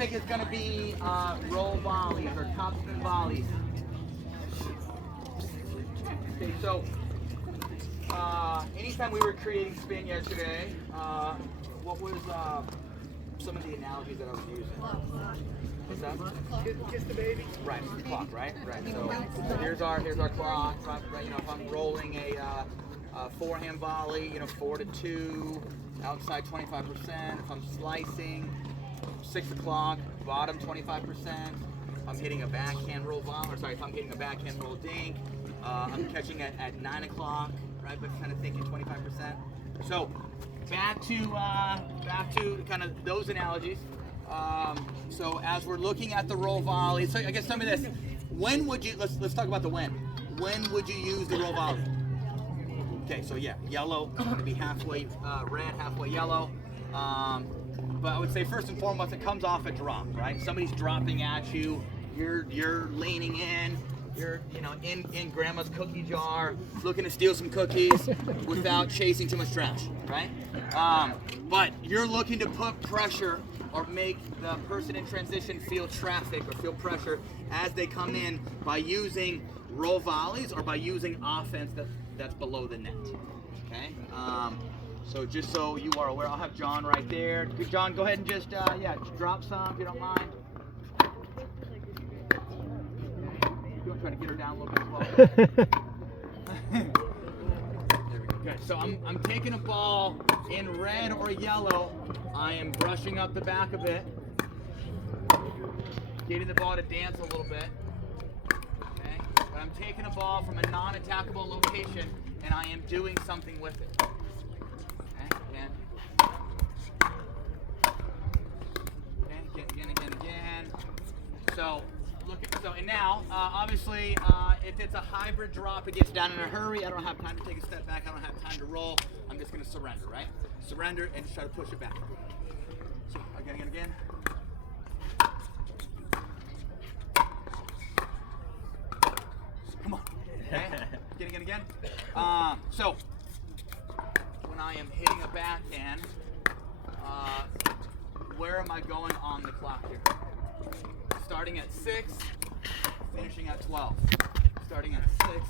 topic is going to be roll volleys or topspin volleys. Okay, so anytime we were creating spin yesterday, what was some of the analogies that I was using? What's that? Kiss the baby. Right, the clock, right? Right. So here's our clock. If I'm rolling a forehand volley, 4 to 2, outside 25%. If I'm slicing, 6 o'clock, bottom 25%. If I'm hitting a backhand roll volley, if I'm hitting a backhand roll dink, I'm catching at 9 o'clock, right? But kind of thinking 25%. So back to kind of those analogies. So as we're looking at the roll volley, so I guess tell me this: when would you? Let's talk about the when. When would you use the roll volley? Okay, so yeah, yellow, going to be halfway red, halfway yellow. But I would say first and foremost, it comes off a drop, right? Somebody's dropping at you, you're leaning in, you're in grandma's cookie jar, looking to steal some cookies without chasing too much trash, right? But you're looking to put pressure or make the person in transition feel traffic or feel pressure as they come in by using roll volleys or by using offense that's below the net, okay? So just so you are aware, I'll have John right there. John, go ahead and just drop some if you don't mind. You want to try to get her down a little bit as well? There we go. Good. So I'm taking a ball in red or yellow. I am brushing up the back of it, getting the ball to dance a little bit. Okay. But I'm taking a ball from a non-attackable location, and I am doing something with it. Again. So and now, obviously, if it's a hybrid drop, it gets down in a hurry. I don't have time to take a step back. I don't have time to roll. I'm just going to surrender, right? Surrender and just try to push it back. So again. Come on. Okay. Again. So when I am hitting a backhand, where am I going on the clock here? Starting at 6, finishing at 12. Starting at 6,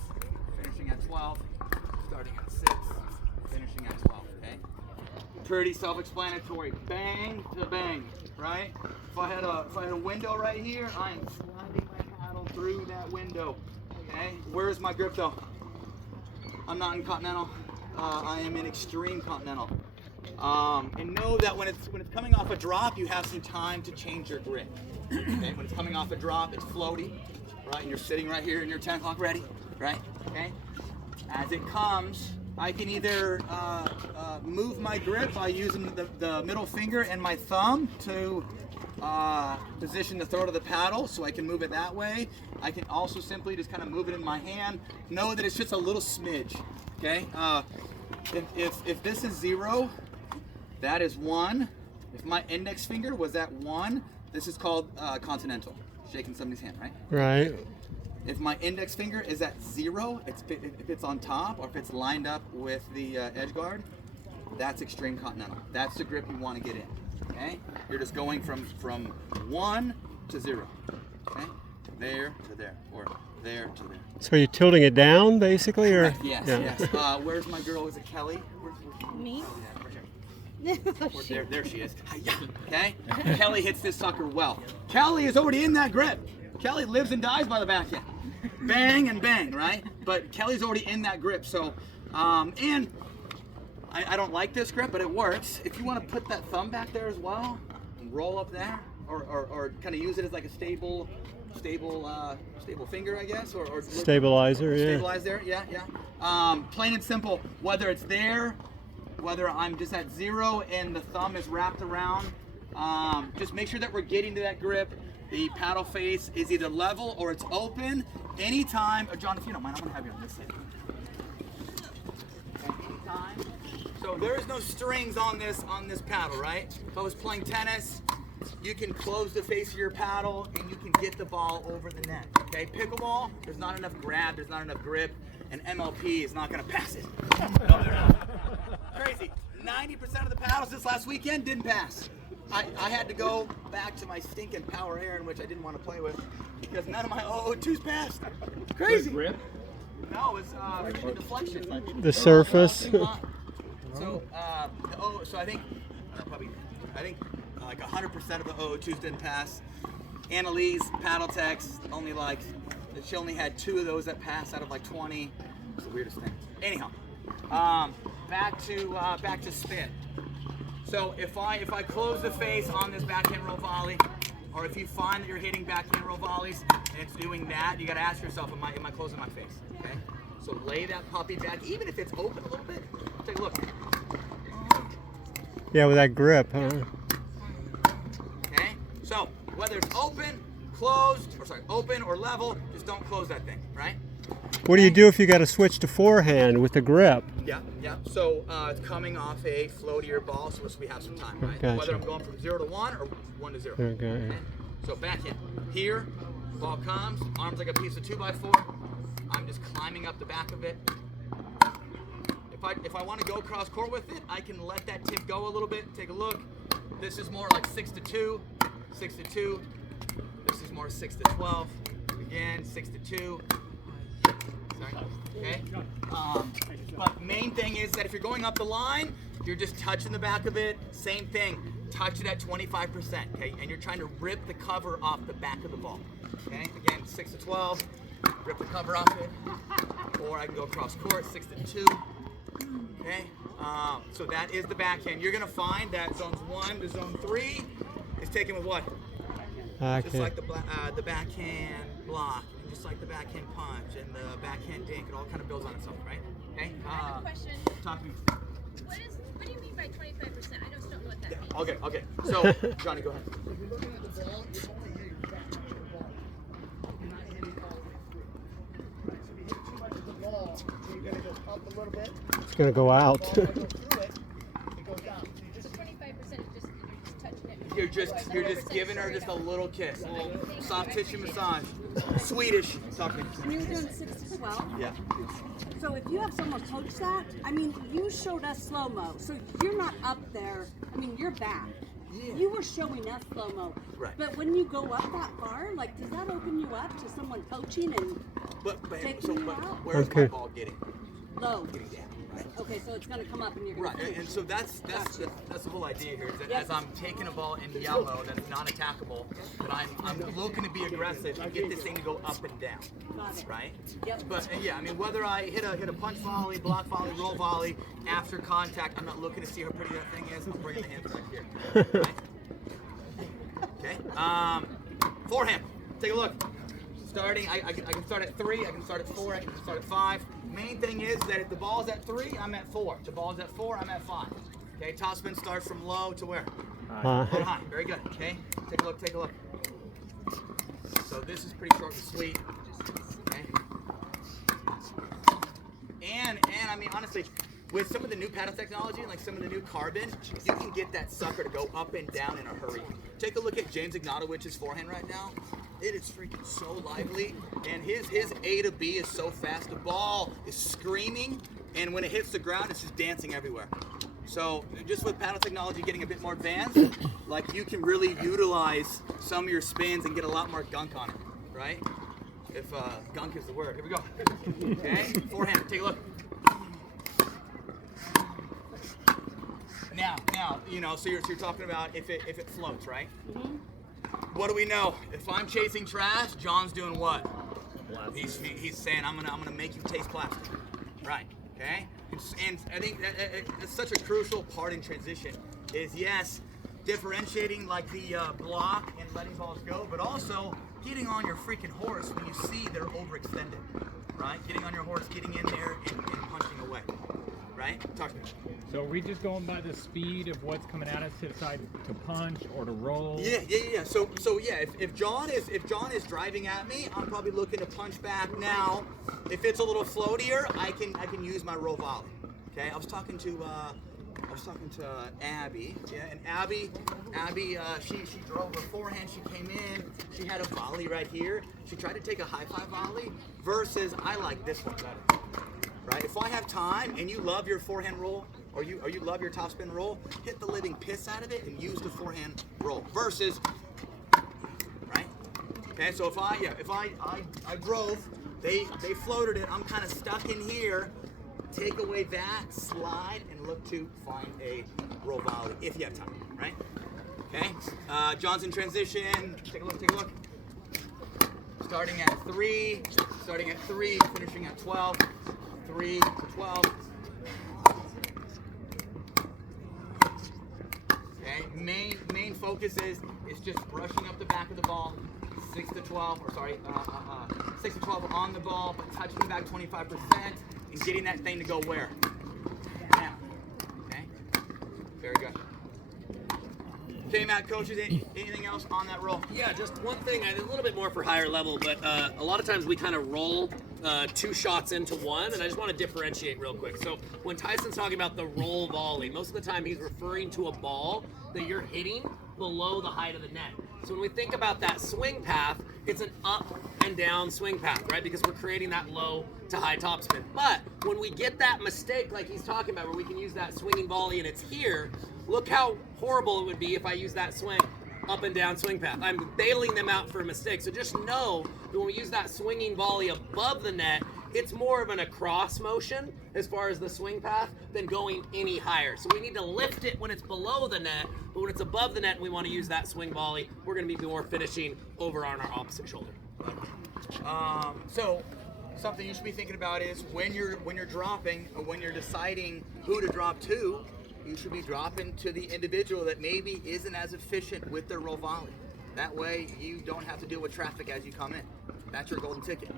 finishing at 12. Starting at 6, finishing at 12. Okay. Pretty self-explanatory. Bang to bang, right? If I had a window right here, I am sliding my paddle through that window. Okay. Where's my grip though? I'm not in continental. I am in extreme continental. And know that when it's coming off a drop, you have some time to change your grip. Okay? When it's coming off a drop, it's floaty, right? And you're sitting right here and you're 10 o'clock ready, right? Okay? As it comes, I can either move my grip by using the middle finger and my thumb to position the throat of the paddle, so I can move it that way. I can also simply just kind of move it in my hand. Know that it's just a little smidge, okay? If this is 0, that is 1. If my index finger was at 1, this is called continental, shaking somebody's hand, right? Right. If my index finger is at 0, if it's on top or if it's lined up with the edge guard, that's extreme continental. That's the grip you want to get in, okay? You're just going from 1 to 0, okay? There to there, or there to there. So are you tilting it down, basically, or? Yes, yeah. yes. Where's my girl? Is it Kelly? Me? There she is. Okay? Kelly hits this sucker well. Kelly is already in that grip. Kelly lives and dies by the backhand. Bang and bang, right? But Kelly's already in that grip. So, and I don't like this grip, but it works. If you want to put that thumb back there as well, and roll up there, or kind of use it as like a stable finger, I guess, or Stabilizer, yeah. Stabilize there, yeah. Plain and simple, whether it's there, whether I'm just at 0 and the thumb is wrapped around, just make sure that we're getting to that grip. The paddle face is either level or it's open. Anytime, John, if you don't mind, I'm gonna have you on this side. Anytime. So there is no strings on this paddle, right? If I was playing tennis, you can close the face of your paddle and you can get the ball over the net. Okay, pickleball, there's not enough grab, there's not enough grip, and MLP is not gonna pass it. No, they're not. Crazy. 90% of the paddles this last weekend didn't pass. I had to go back to my stinking power air, in which I didn't want to play with, because none of my 002s passed. Crazy. Grip? No, it's the deflection. Like, The surface. So, so I think like 100% of the 002s didn't pass. Annalise, Paddletex, only like, she only had 2 of those that passed out of like 20. It's the weirdest thing. Anyhow, back to spin. So if I close the face on this backhand roll volley, or if you find that you're hitting backhand roll volleys and it's doing that, you got to ask yourself, am I closing my face? Okay. So lay that puppy back, even if it's open a little bit. Take a look. Yeah, with that grip, huh? Okay. So whether it's open, closed, open or level, just don't close that thing, right? What do you do if you got to switch to forehand with the grip? Yeah. So it's coming off a floatier ball, so we have some time, right? Gotcha. Whether I'm going from 0 to 1 or 1 to 0. Okay. So backhand. Here, ball comes, arms like a piece of 2x4. I'm just climbing up the back of it. If I want to go across court with it, I can let that tip go a little bit. Take a look. This is more like 6 to 2, 6 to 2. This is more 6 to 12. Again, 6 to 2. Sorry. Okay. But main thing is that if you're going up the line, you're just touching the back of it. Same thing. Touch it at 25%. Okay. And you're trying to rip the cover off the back of the ball. Okay. Again, 6 to 12. Rip the cover off it. Or I can go across court, 6 to 2. Okay. So that is the backhand. You're gonna find that zones 1 to zone 3 is taken with what? Just like the backhand block, and just like the backhand punch, and the backhand dink. It all kind of builds on itself, right? Okay. I have a question. Talk to me. What do you mean by 25%? I just don't know what that means. Okay. So, Johnny, go ahead. If you're looking at the ball, you're only hitting your backhand with the ball. You're not hitting all the way through. Right? So if you hit too much of the ball, you're going to go up a little bit. It's going to go out. The ball will go through it. It goes down. So you just 25% is just you're just touching it. You're just giving her just a little kiss, a little soft tissue massage. Swedish. Talk to me. And you're doing 6 to 12? Yeah. So if you have someone coach that, I mean, you showed us slow-mo, so you're not up there. I mean, you're back. Yeah. You were showing us slow-mo. Right. But when you go up that far, like, does that open you up to someone coaching and taking you out? Where's my ball getting? Low. Getting down. Right. Okay, so it's going to come up and you're going to Right, and so that's the whole idea here. Is that as I'm taking a ball in yellow that's non-attackable, that I'm looking to be aggressive and get this thing to go up and down. Got it. Right. Yep. But yeah, I mean, whether I hit a punch volley, block volley, roll volley after contact, I'm not looking to see how pretty that thing is. I'm bringing the hands back here. Right? Okay. Forehand. Take a look. Starting, I can start at 3, I can start at 4, I can start at 5. Main thing is that if the ball's at 3, I'm at 4. If the ball's at 4, I'm at 5. Okay, topspin starts from low to where? Low to high. Very good. Okay, take a look. So this is pretty short and sweet. Okay. And I mean, honestly, with some of the new paddle technology and like some of the new carbon, you can get that sucker to go up and down in a hurry. Take a look at James Ignatowicz's forehand right now. It is freaking so lively, and his A to B is so fast. The ball is screaming, and when it hits the ground, it's just dancing everywhere. So just with paddle technology getting a bit more advanced, like you can really utilize some of your spins and get a lot more gunk on it, right? If gunk is the word. Here we go. Okay, forehand, take a look. Now, you know, so you're talking about if it floats, right? Mm-hmm. What do we know? If I'm chasing trash, John's doing what? He's saying I'm gonna make you taste plastic, right? Okay. And I think that's such a crucial part in transition. Is yes, differentiating like the block and letting balls go, but also getting on your freaking horse when you see they're overextended, right? Getting on your horse, getting in there and punching away. Right? Talk to me. So are we just going by the speed of what's coming at us to decide to punch or to roll? Yeah. So yeah, if John is driving at me, I'm probably looking to punch back now. If it's a little floatier, I can use my roll volley. Okay? I was talking to Abby. Yeah, and Abby, she drove her forehand. She came in. She had a volley right here. She tried to take a high five volley versus I like this one better. Right? If I have time and you love your forehand roll, or you love your topspin roll, hit the living piss out of it and use the forehand roll versus, right? Okay, so if I drove, they floated it, I'm kind of stuck in here. Take away that, slide, and look to find a roll volley if you have time, right? Okay, John's in transition. Take a look. Starting at 3, finishing at 12. 3 to 12. Okay, main focus is just brushing up the back of the ball. 6 to 12 on the ball, but touching the back 25% and getting that thing to go where? Down. Okay, very good. Okay, Matt, coaches, anything else on that roll? Yeah, just one thing, a little bit more for higher level, but a lot of times we kind of roll 2 shots into one, and I just want to differentiate real quick. So when Tyson's talking about the roll volley, most of the time he's referring to a ball that you're hitting below the height of the net. So when we think about that swing path, it's an up and down swing path, right? Because we're creating that low to high topspin. But when we get that mistake like he's talking about, where we can use that swinging volley and it's here, look how horrible it would be if I use that swing up and down swing path. I'm bailing them out for a mistake. So just know that when we use that swinging volley above the net, it's more of an across motion as far as the swing path than going any higher. So we need to lift it when it's below the net, but when it's above the net and we want to use that swing volley, we're going to be more finishing over on our opposite shoulder. So something you should be thinking about is when you're dropping, or when you're deciding who to drop to, you should be dropping to the individual that maybe isn't as efficient with their roll volley. That way you don't have to deal with traffic as you come in. That's your golden ticket.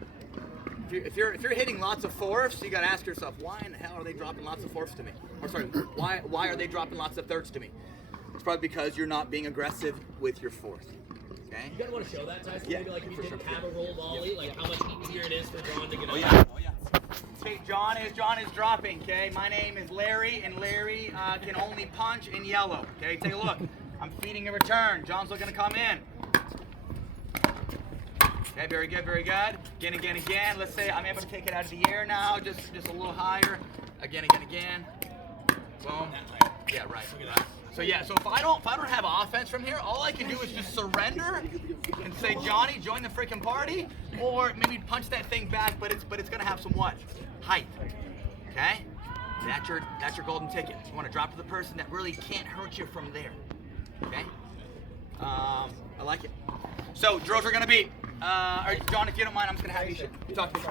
If you're hitting lots of fourths, you got to ask yourself, why in the hell are they dropping lots of fourths to me? Or sorry, why are they dropping lots of thirds to me? It's probably because you're not being aggressive with your fourth. Okay? You guys want to show that, Tyson? Yeah, Maybe like if you for didn't sure. have a roll volley, like how much easier it is for John to get Oh up. yeah. Okay, John is dropping. Okay, my name is Larry, and Larry can only punch in yellow. Okay, take a look. I'm feeding a return. John's looking to come in. Okay, very good, very good. Again. Let's say I'm able to take it out of the air now, just a little higher. Again. Boom. Yeah, right. So yeah, so if I don't have offense from here, all I can do is just surrender and say, Johnny, join the freaking party, or maybe punch that thing back, but it's gonna have some what? Height. Okay? That's your golden ticket. You want to drop to the person that really can't hurt you from there. Okay? I like it. So drills are gonna be, John, if you don't mind, I'm just gonna have you talk to me.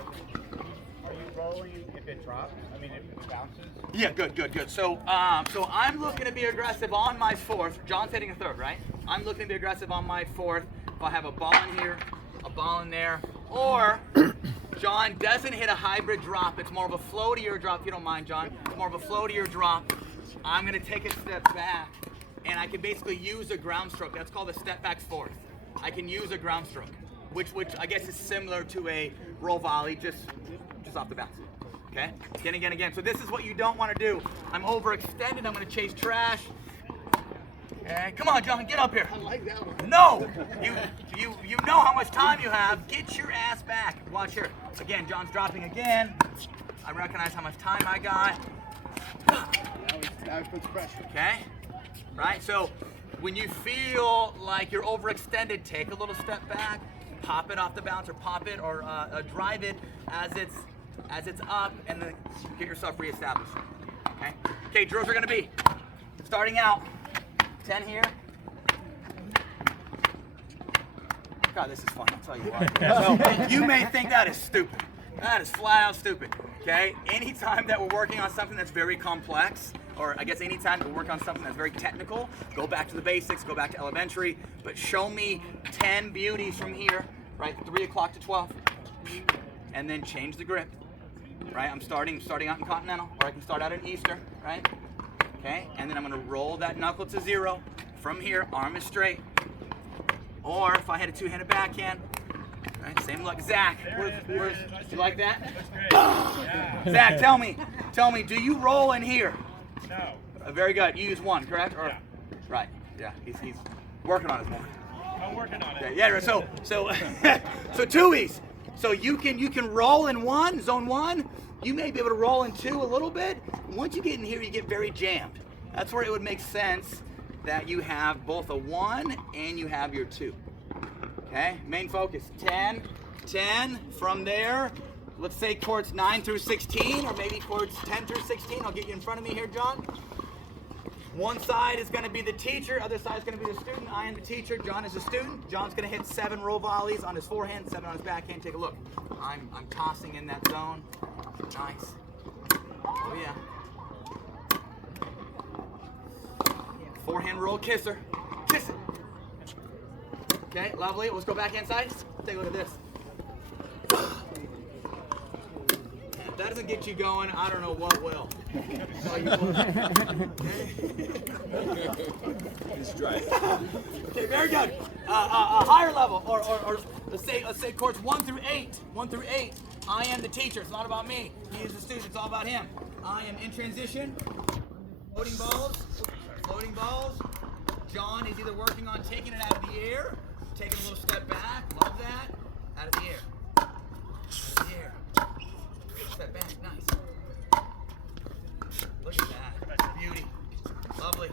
Are you rolling if it drops? I mean, if it bounces? Yeah, good. So I'm looking to be aggressive on my fourth. John's hitting a third, right? I'm looking to be aggressive on my fourth. If I have a ball in here, a ball in there, or John doesn't hit a hybrid drop. It's more of a floatier drop, if you don't mind, John. It's more of a floatier drop. I'm gonna take a step back, and I can basically use a ground stroke. That's called a step back fourth. I can use a ground stroke, which I guess is similar to a roll volley, just off the bounce. Okay? Again. So this is what you don't want to do. I'm overextended. I'm going to chase trash. Okay? Come on, John, get up here. I like that one. No! You know how much time you have. Get your ass back. Watch here. Again, John's dropping again. I recognize how much time I got. Now he puts pressure. Okay? Right? So when you feel like you're overextended, take a little step back, pop it off the bounce, or pop it, or drive it as it's up, and then get yourself reestablished. Okay, drills are gonna be starting out 10 here. God, this is fun, I'll tell you what. So, you may think that is stupid. That is flat out stupid. Okay? Anytime that we're working on something that's very complex, or I guess anytime that we're working on something that's very technical, go back to the basics, go back to elementary, but show me 10 beauties from here, right? 3 o'clock to 12. And then change the grip. Right? I'm starting out in Continental, or I can start out in Easter, right? Okay? And then I'm gonna roll that knuckle to 0. From here, arm is straight. Or if I had a two-handed backhand, right? Same look. Zach, you like that? Zach, tell me, do you roll in here? No. Very good. You use one, correct? Or, Yeah. Right. Yeah. He's working on his one. I'm working on it. Yeah. So so two-ease. So you can roll in one, zone 1, You may be able to roll in 2 a little bit. Once you get in here, you get very jammed. That's where it would make sense that you have both a 1 and you have your 2. Okay, main focus, 10, 10, from there, let's say courts 9 through 16, or maybe courts 10 through 16. I'll get you in front of me here, John. One side is going to be the teacher, other side is going to be the student. I am the teacher, John is the student. John's going to hit 7 roll volleys on his forehand, 7 on his backhand. Take a look. I'm tossing in that zone. Nice. Oh yeah. Forehand roll kisser. Kiss it. Okay, lovely. Let's go back inside. Take a look at this. If that doesn't get you going, I don't know what will. Okay, very good. A higher level, or let's say courts 1 through 8. 1 through 8. I am the teacher. It's not about me. He is the student. It's all about him. I am in transition. Floating balls. Floating balls. John is either working on taking it out of the air, taking a little step back. Love that. Out of the air. Out of the air. Step back. Nice. Look at that. That's beauty. Lovely.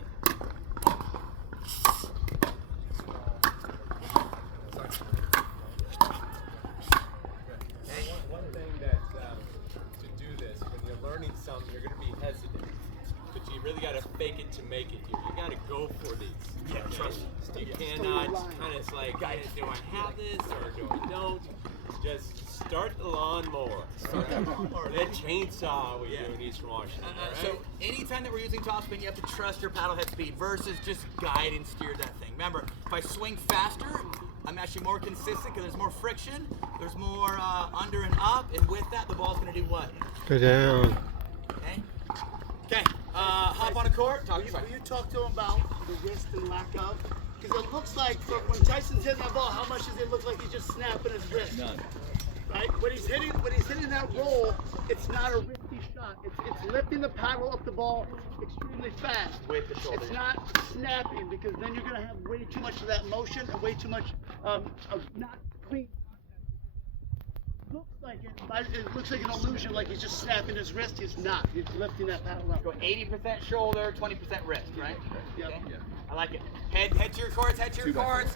Sorry. Okay. One thing that to do this, when you're learning something, you're going to be hesitant. But you really got to fake it to make it here. You got to go for these. Yeah, trust me. You cannot kind of like, do I have this or do I don't? Just start the lawnmower. Or that chainsaw we do in Eastern Washington. Right? So anytime that we're using topspin, you have to trust your paddle head speed versus just guide and steer that thing. Remember, if I swing faster, I'm actually more consistent because there's more friction, there's more under and up, and with that, the ball's going to do what? Go down. Okay. Okay. Hop on a court. Talk to Will you talk to him about the wrist and lack of? Because it looks like when Tyson's hitting that ball, how much does it look like he's just snapping his wrist? None. Right? When he's hitting that roll, it's not a risky shot. It's lifting the paddle up the ball extremely fast. With the shoulder. It's not snapping, because then you're gonna have way too much of that motion and way too much of not clean. It looks like an illusion, like he's just snapping his wrist. He's not. He's lifting that paddle up. Go 80% shoulder, 20% wrist, right? Yep. Okay. I like it. Head to your courts, head to your courts.